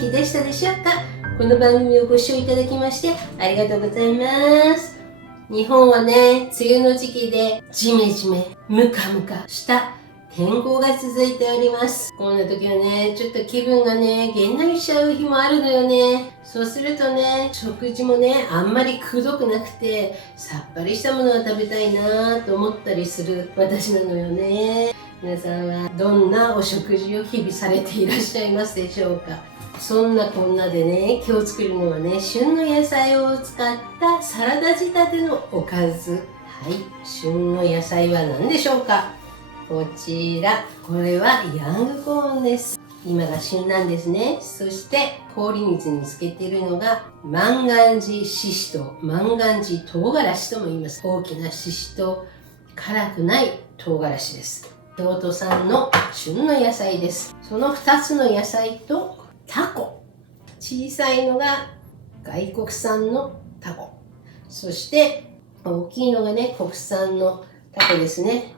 気でしたでしょうか。この番組をご視聴いただきましてありがとうございます。日本はね、梅雨の時期でジメジメ、ムカムカした天候が続いております。こんな時はね、ちょっと気分がね、げんなりしちゃう日もあるのよね。そうするとね、食事もね、あんまりくどくなくて、さっぱりしたものが食べたいなと思ったりする私なのよね。皆さんはどんなお食事を日々されていらっしゃいますでしょうか。そんなこんなでね、今日作るのはね、旬の野菜を使ったサラダ仕立てのおかず。はい、旬の野菜は何でしょうか。こちら、これはヤングコーンです。今が旬なんですね。そして氷水につけているのが万願寺ししとう、万願寺唐辛子とも言います。大きなししと辛くない唐辛子です。京都産の旬の野菜です。その2つの野菜とタコ。小さいのが外国産のタコ。そして大きいのがね、国産のタコですね。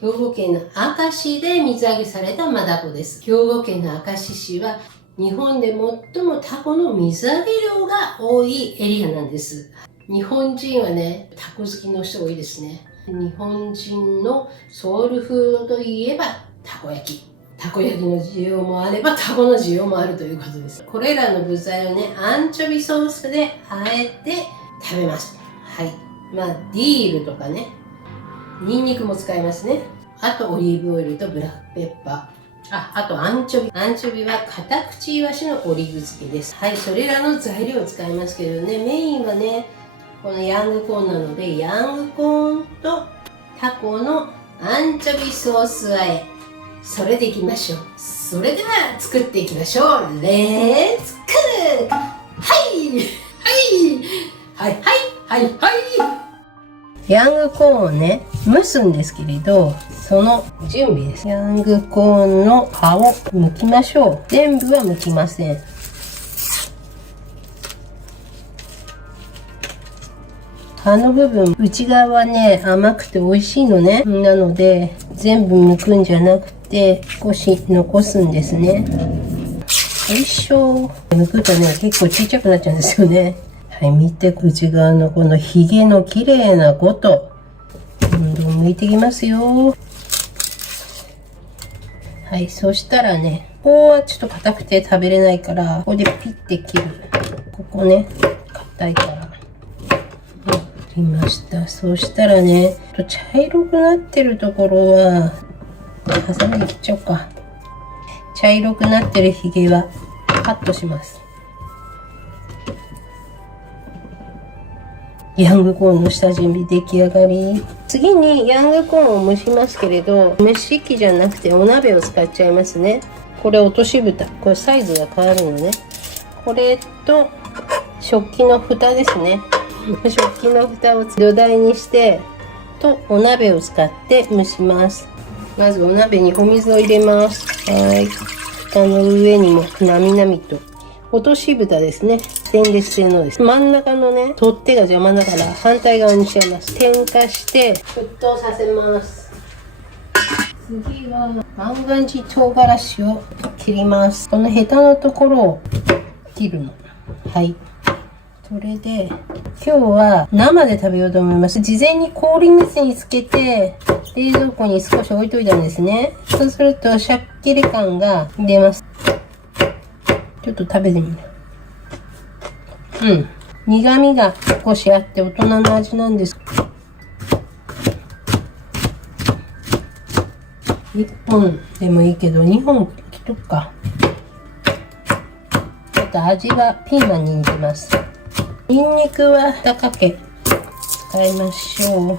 兵庫県の明石で水揚げされたマダコです。兵庫県の明石市は日本で最もタコの水揚げ量が多いエリアなんです。日本人はね、タコ好きの人多いですね。日本人のソウルフードといえばたこ焼き。たこ焼きの需要もあればタコの需要もあるということです。これらの具材をね、アンチョビソースで和えて食べます。はい。ディールとかね、ニンニクも使いますね。あとオリーブオイルとブラックペッパー。あとアンチョビ。アンチョビはカタクチイワシのオリーブ漬けです。はい、それらの材料を使いますけどね、メインはね、このヤングコーンなので、ヤングコーンとタコのアンチョビソース和え。それでいきましょう。それでは作っていきましょう。レッツクック。はい。ヤングコーンをね、蒸すんですけれど、その準備です。ヤングコーンの皮を剥きましょう。全部は剥きません。葉の部分、内側はね、甘くて美味しいのね。なので、全部剥くんじゃなくて、少し残すんですね。よいしょ。剥くとね、結構ちっちゃくなっちゃうんですよね。はい、見て、内側のこのヒゲの綺麗なこと。どんどん剥いていきますよ。はい、そしたらね、ここはちょっと硬くて食べれないから、ここでピッて切る。ここね、硬いから。切りました。そしたらね、茶色くなってるところは、ハサミで切っちゃおうか。茶色くなってるヒゲはカットします。ヤングコーンの下準備出来上がり。次にヤングコーンを蒸しますけれど、蒸し器じゃなくてお鍋を使っちゃいますね。これ落とし蓋。これサイズが変わるのね。これと食器の蓋ですね。食器の蓋を土台にしてとお鍋を使って蒸します。まずお鍋にお水を入れます。はい。蓋の上にもなみなみと落とし蓋ですね。ステンレス製のです。真ん中のね、取っ手が邪魔だから反対側にしちゃいます。点火して沸騰させます。次は万願寺唐辛子を切ります。このヘタのところを切るの。はい。それで今日は生で食べようと思います。事前に氷水につけて冷蔵庫に少し置いといたんですね。そうするとシャッキリ感が出ます。ちょっと食べてみる。苦味が少しあって大人の味なんです。1本でもいいけど2本切っとくか。ちょっと味はピーマンに似てます。ニンニクは2かけ使いましょう。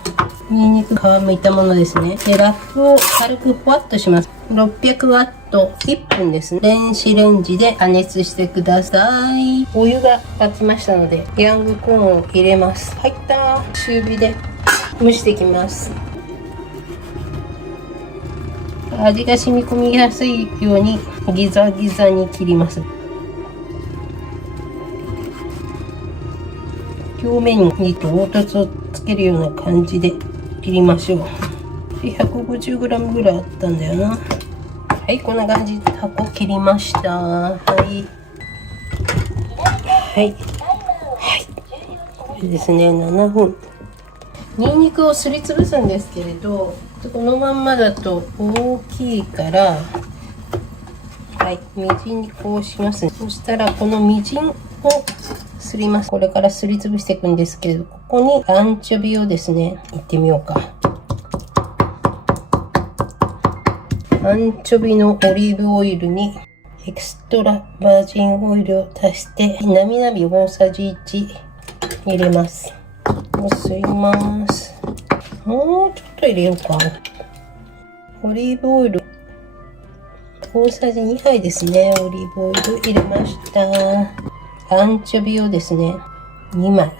ニンニク皮むいたものですね。で、ラップを軽くふわっとします。600ワット1分ですね。電子レンジで加熱してください。お湯が沸きましたので、ヤングコーンを入れます。入った。中火で蒸していきます。味が染み込みやすいようにギザギザに切ります。表面に凹凸をつけるような感じで切りましょう。150g ぐらいあったんだよな。はい、こんな感じでタコ切りました。はい。はい。これですね、7分。ニンニクをすりつぶすんですけれど、このまんまだと大きいから、はい、みじんにこうしますね。そしたらこのみじんをすります。これからすりつぶしていくんですけれど、ここにアンチョビをですね、いってみようか。アンチョビのオリーブオイルにエクストラバージンオイルを足して、なみなみ大さじ1入れます。もうすります。もうちょっと入れようか。オリーブオイル大さじ2杯ですね。オリーブオイル入れました。アンチョビをですね、2枚。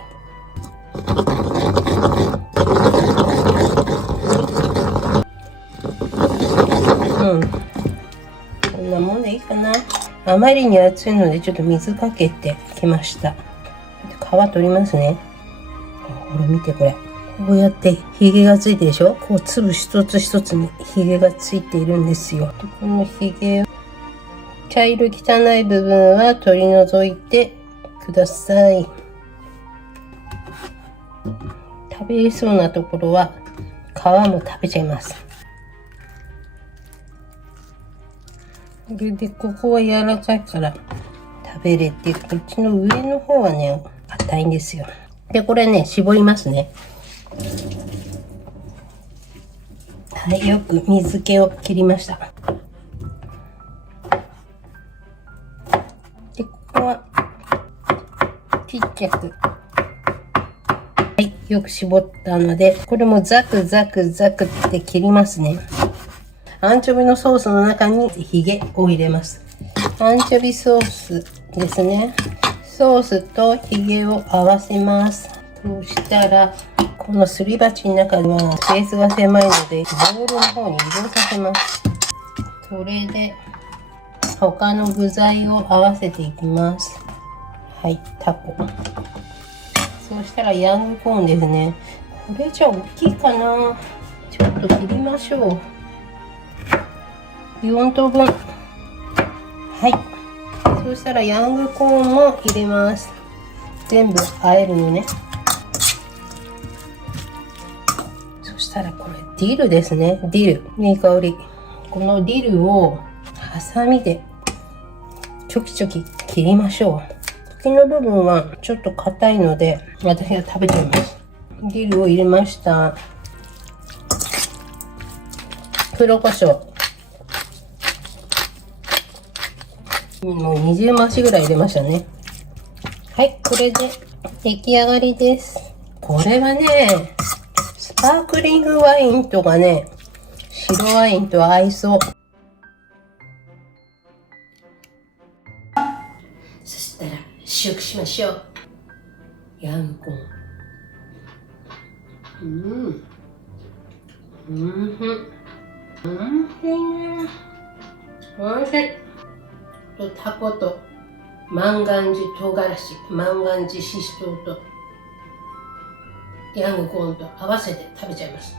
こんなもんでいいかな。あまりに熱いのでちょっと水かけてきました。皮取りますね。ほら見てこれ。こうやってヒゲがついてるでしょ。こう粒一つ一つにヒゲがついているんですよ。このヒゲを茶色汚い部分は取り除いてください。食べれそうなところは皮も食べちゃいます。これでここは柔らかいから食べれて、こっちの上の方はね、硬いんですよ。で、これね、絞りますね。はい、よく水気を切りました。で、ここはちっちゃく。はい、よく絞ったので、これもザクザクザクって切りますね。アンチョビのソースの中にヒゲを入れます。アンチョビソースですね。ソースとヒゲを合わせます。そうしたら、このすり鉢の中ではスペースが狭いので、ボウルの方に移動させます。それで、他の具材を合わせていきます。はい、タコ。そうしたらヤングコーンですね。これじゃ大きいかな。ちょっと切りましょう。4等分。はい。そうしたらヤングコーンも入れます。全部和えるのね。そしたらこれディルですね。ディル。いい香り。このディルをハサミでチョキチョキ切りましょう。茎の部分はちょっと硬いので私が食べちゃいます。ディルを入れました。黒胡椒。もう20増しぐらい入れましたね。はい、これで出来上がりです。これはね、スパークリングワインとかね、白ワインと合いそう。そしたら試食しましょう。ヤングコーン。おいしい。タコと万願寺唐辛子、万願寺ししとうとヤングコーンと合わせて食べちゃいます。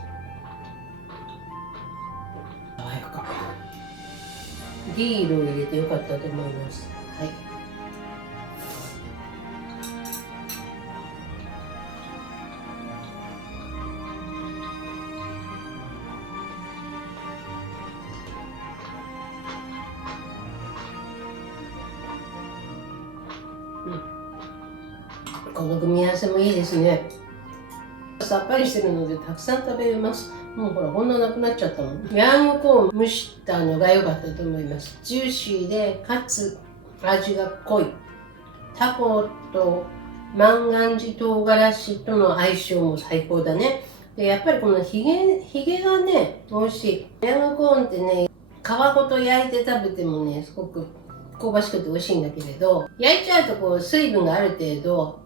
爽やか。ディールを入れてよかったと思います。はい。この組み合わせもいいですね。さっぱりしてるのでたくさん食べれます。もうほらこんななくなっちゃったもん。ヤングコーン蒸したのが良かったと思います。ジューシーでかつ味が濃い。タコと万願寺唐辛子との相性も最高だね。でやっぱりこのヒゲがね美味しい。ヤングコーンってね、皮ごと焼いて食べてもねすごく香ばしくて美味しいんだけれど、焼いちゃうとこう水分がある程度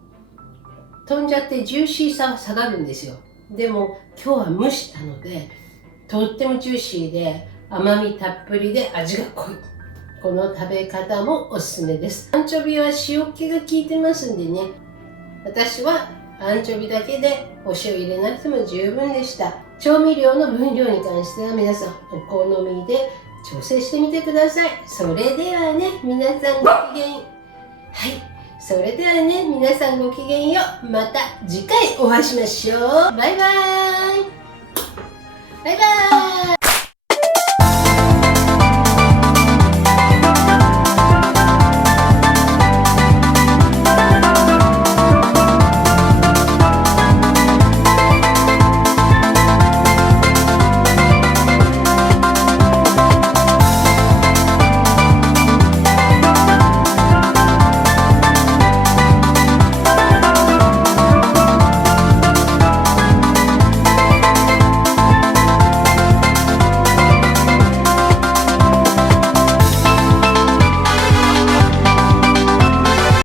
飛んじゃってジューシーさが下がるんですよ。でも今日は蒸したのでとってもジューシーで甘みたっぷりで味が濃い。この食べ方もおすすめです。アンチョビは塩気が効いてますんでね、私はアンチョビだけでお塩入れなくても十分でした。調味料の分量に関しては皆さんお好みで調整してみてください。それではね、皆さんごきげん。はい。それではね、皆さんごきげんよう。また次回お会いしましょう。バイバーイ。バイバーイ。